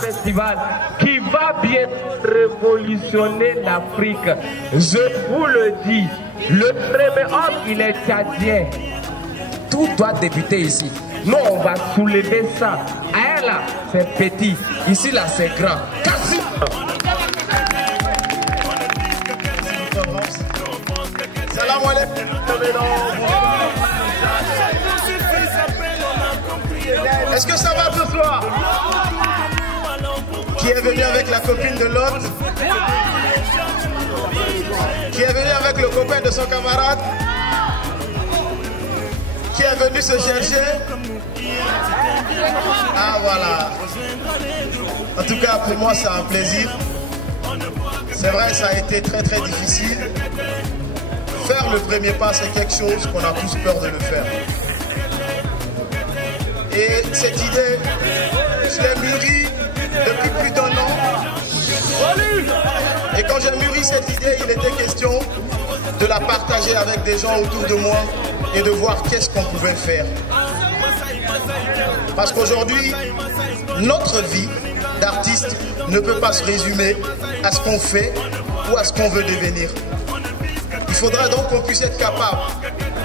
Festival qui va bien révolutionner l'Afrique. Je vous le dis, le premier homme, il est tchadien. Tout doit débuter ici. Nous, on va soulever ça. À là, c'est petit. Ici, là, c'est grand. Cassis. Salam alaikum. Est-ce que ça va ce soir? Qui est venu avec la copine de l'autre? Qui est venu avec le copain de son camarade? Qui est venu se chercher? Ah voilà. En tout cas, pour moi, c'est un plaisir. C'est vrai, ça a été très très difficile. Faire le premier pas, c'est quelque chose qu'on a tous peur de le faire. Et cette idée, je l'ai mûrie depuis plus d'1 an. Et quand j'ai mûri cette idée, il était question de la partager avec des gens autour de moi et de voir qu'est-ce qu'on pouvait faire. Parce qu'aujourd'hui, notre vie d'artiste ne peut pas se résumer à ce qu'on fait ou à ce qu'on veut devenir. Il faudra donc qu'on puisse être capable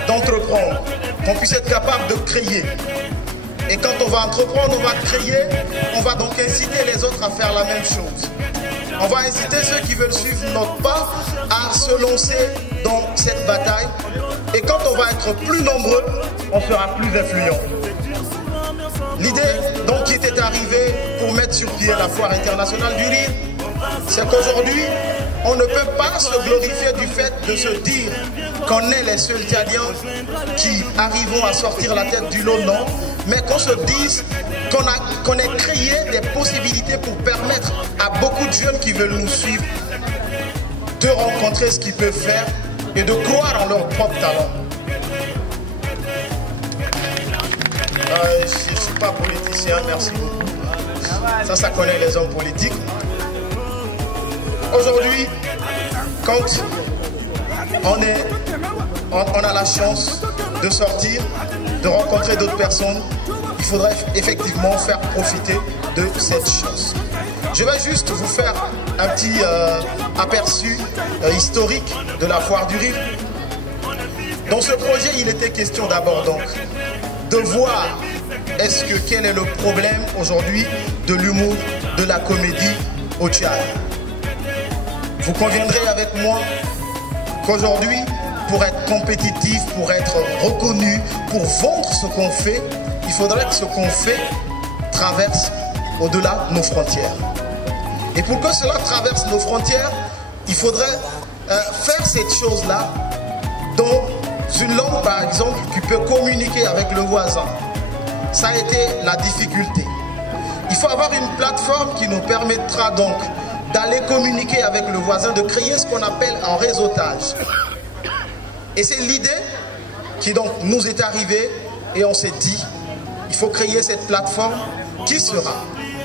d'entreprendre, qu'on puisse être capable de créer. Et quand on va entreprendre, on va créer, on va donc inciter les autres à faire la même chose. On va inciter ceux qui veulent suivre notre pas à se lancer dans cette bataille. Et quand on va être plus nombreux, on sera plus influent. L'idée donc qui était arrivée pour mettre sur pied la foire internationale du rire, c'est qu'aujourd'hui, on ne peut pas se glorifier du fait de se dire qu'on est les seuls Tchadiens qui arrivons à sortir la tête du lot, non, mais qu'on se dise qu'on ait créé des possibilités pour permettre à beaucoup de jeunes qui veulent nous suivre de rencontrer ce qu'ils peuvent faire et de croire en leur propre talent. Je ne suis pas politicien, merci beaucoup. Ça connaît les hommes politiques. Aujourd'hui, quand on a la chance de sortir, de rencontrer d'autres personnes, il faudrait effectivement faire profiter de cette chance. Je vais juste vous faire un petit aperçu historique de la foire du rire. Dans ce projet, il était question d'abord donc de voir quel est le problème aujourd'hui de l'humour, de la comédie au Tchad. Vous conviendrez avec moi qu'aujourd'hui, pour être compétitif, pour être reconnu, pour vendre ce qu'on fait, il faudrait que ce qu'on fait traverse au-delà de nos frontières. Et pour que cela traverse nos frontières, il faudrait faire cette chose-là dans une langue, par exemple, qui peut communiquer avec le voisin. Ça a été la difficulté. Il faut avoir une plateforme qui nous permettra donc d'aller communiquer avec le voisin, de créer ce qu'on appelle un réseautage. Et c'est l'idée qui donc nous est arrivée et on s'est dit, il faut créer cette plateforme qui sera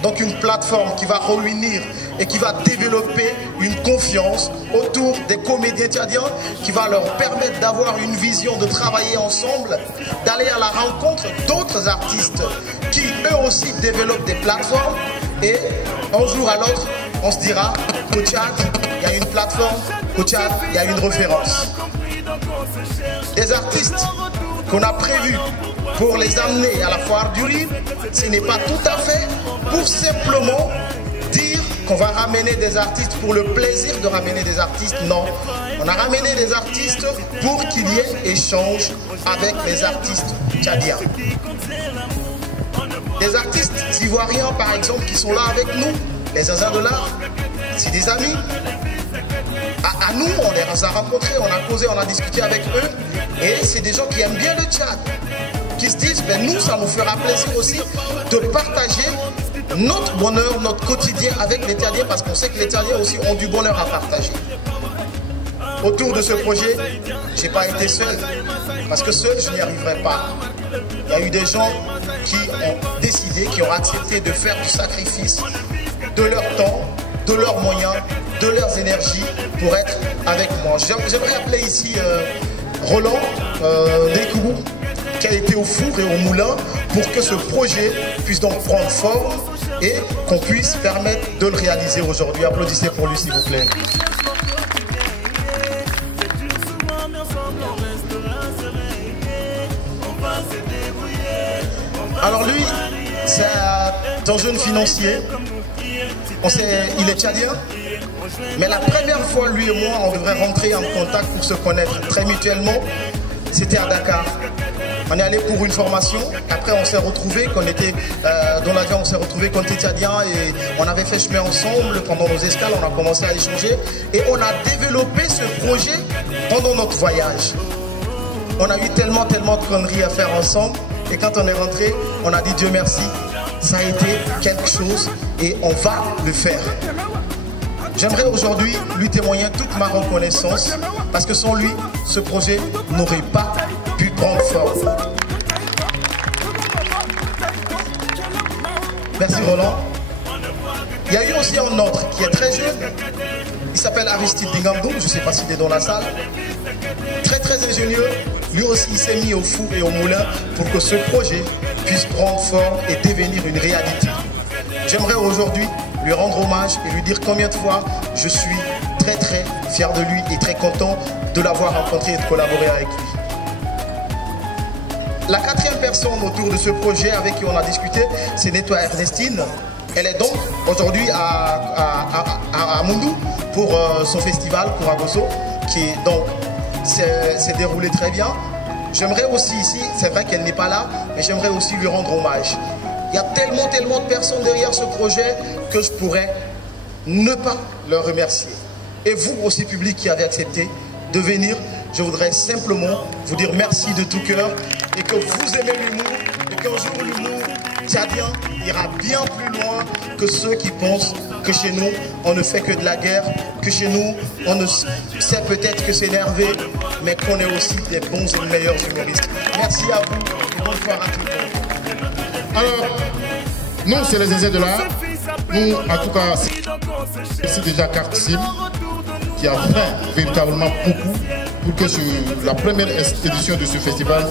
donc une plateforme qui va réunir et qui va développer une confiance autour des comédiens tchadiens, qui va leur permettre d'avoir une vision, de travailler ensemble, d'aller à la rencontre d'autres artistes qui eux aussi développent des plateformes et un jour à l'autre, on se dira qu'au Tchad, il y a une plateforme, qu'au Tchad, il y a une référence. Des artistes qu'on a prévus pour les amener à la foire du rire, ce n'est pas tout à fait pour simplement dire qu'on va ramener des artistes pour le plaisir de ramener des artistes. Non, on a ramené des artistes pour qu'il y ait échange avec les artistes tchadiens. Des artistes ivoiriens par exemple qui sont là avec nous, les zinzins de l'art, c'est des amis. À nous, on les a rencontrés, on a causé, on a discuté avec eux. Et c'est des gens qui aiment bien le Tchad, qui se disent, ben nous, ça nous fera plaisir aussi de partager notre bonheur, notre quotidien avec les Tchadiens, parce qu'on sait que les Tchadiens aussi ont du bonheur à partager. Autour de ce projet, je n'ai pas été seul, parce que seul, je n'y arriverai pas. Il y a eu des gens qui ont décidé, qui ont accepté de faire du sacrifice de leur temps, de leurs moyens, de leurs énergies pour être avec moi. J'aimerais appeler ici Roland Décou, qui a a été au four et au moulin pour que ce projet puisse donc prendre forme et qu'on puisse permettre de le réaliser aujourd'hui. Applaudissez pour lui s'il vous plaît. Alors lui, c'est un jeune financier, il est tchadien, mais la première fois, lui et moi, on devrait rentrer en contact pour se connaître très mutuellement, c'était à Dakar. On est allé pour une formation, après on s'est retrouvés, qu'on était dans l'avion, on s'est retrouvés qu'on était tchadiens et on avait fait chemin ensemble pendant nos escales, on a commencé à échanger et on a développé ce projet pendant notre voyage. On a eu tellement de conneries à faire ensemble. Et quand on est rentré, on a dit Dieu merci, ça a été quelque chose et on va le faire. J'aimerais aujourd'hui lui témoigner toute ma reconnaissance parce que sans lui, ce projet n'aurait pas pu prendre forme. Merci Roland. Il y a eu aussi un autre qui est très jeune, il s'appelle Aristide Dingamdou, je ne sais pas s'il est dans la salle. Très ingénieux, lui aussi il s'est mis au four et au moulin pour que ce projet puisse prendre forme et devenir une réalité. J'aimerais aujourd'hui lui rendre hommage et lui dire combien de fois je suis très fier de lui et très content de l'avoir rencontré et de collaborer avec lui. La quatrième personne autour de ce projet avec qui on a discuté, c'est Nettoa Ernestine. Elle est donc aujourd'hui à Moundou pour son festival Kouragoso qui donc s'est déroulé très bien. J'aimerais aussi ici, c'est vrai qu'elle n'est pas là, mais j'aimerais aussi lui rendre hommage. Il y a tellement de personnes derrière ce projet que je pourrais ne pas leur remercier. Et vous aussi, public qui avez accepté de venir, je voudrais simplement vous dire merci de tout cœur et que vous aimez l'humour et qu'un jour l'humour tchadien ira bien plus loin que ceux qui pensent que chez nous, on ne fait que de la guerre, que chez nous, on ne sait peut-être que s'énerver, mais qu'on est aussi des bons et meilleurs humoristes. Merci à vous et bonne soirée à tout le monde. Alors, nous, c'est les Zézés de l'art. Nous, en tout cas, c'est déjà Kartsim qui a fait véritablement beaucoup pour que la première édition de ce festival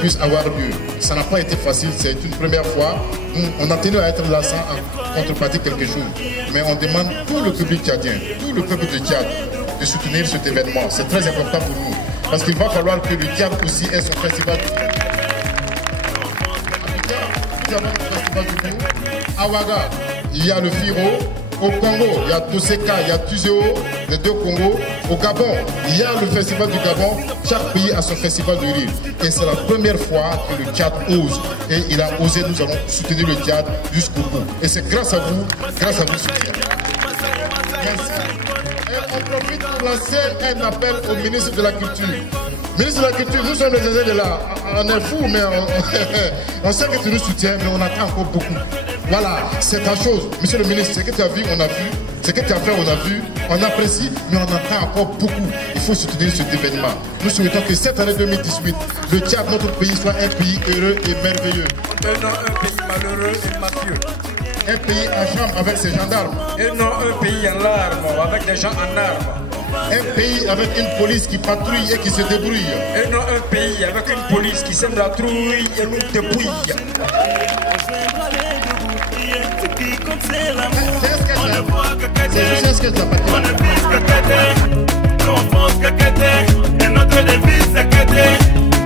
puisse avoir lieu. Ça n'a pas été facile, c'est une première fois. Nous, on a tenu à être là sans contrepartie quelque chose. Mais on demande tout le public tchadien, tout le peuple de Tchad de soutenir cet événement. C'est très important pour nous. Parce qu'il va falloir que le Tchad aussi ait son festival. Nous avons le festival du Mou. À Ouaga, il y a le Firo. Au Congo, il y a Toseka, il y a Tuzéo, les deux Congos. Au Gabon, il y a le festival du Gabon. Chaque pays a son festival de rire. Et c'est la première fois que le Tchad ose. Et il a osé, nous allons soutenir le Tchad jusqu'au bout. Et c'est grâce à vous soutien. Merci. Et on profite pour lancer un appel au ministre de la Culture. Ministre de la Culture, nous sommes les Zézés de l'art. On est fous, mais on sait que tu nous soutiens, mais on attend encore beaucoup. Voilà, c'est ta chose. Monsieur le ministre, ce que tu as vu, on a vu. Ce que tu as fait, on a vu. On apprécie, mais on attend encore beaucoup. Il faut soutenir cet événement. Nous souhaitons que cette année 2018, le Tchad, notre pays, soit un pays heureux et merveilleux. Et non un pays malheureux et mafieux. Un pays en chambre avec ses gendarmes. Et non un pays en larmes, avec des gens en armes. Un pays avec une police qui patrouille et qui se débrouille. Et non un pays avec une police qui sème la trouille et nous dépouille. C'est juste ce que tu as pas On ne vise que Kété, nous on pense que Kété, et notre devise c'est Kété,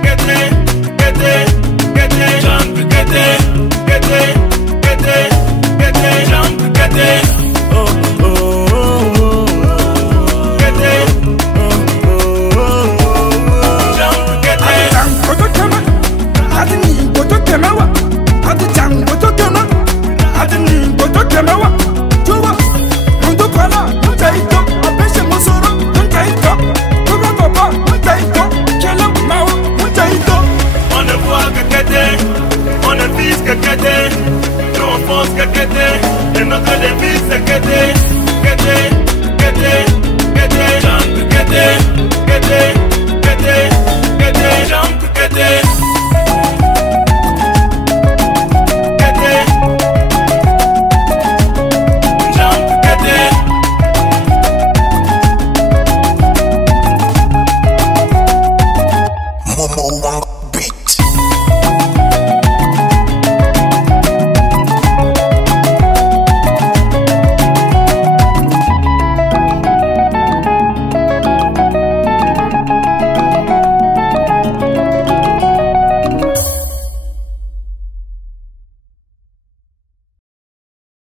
Kété, Kété, Kété, Jump Kété, Kété, Kété, Kété, Jump Kété, oh oh oh, Kété, oh oh oh, Jump Kété. Koto kema, adini koto kema wa, adijang koto kema, adini koto kema wa. On ne voit que Kété, on ne vise que Kété, nous on pense que Kété, et notre devise c'est Kété, Kété, Kété, Kété, Kété, Kété, Kété.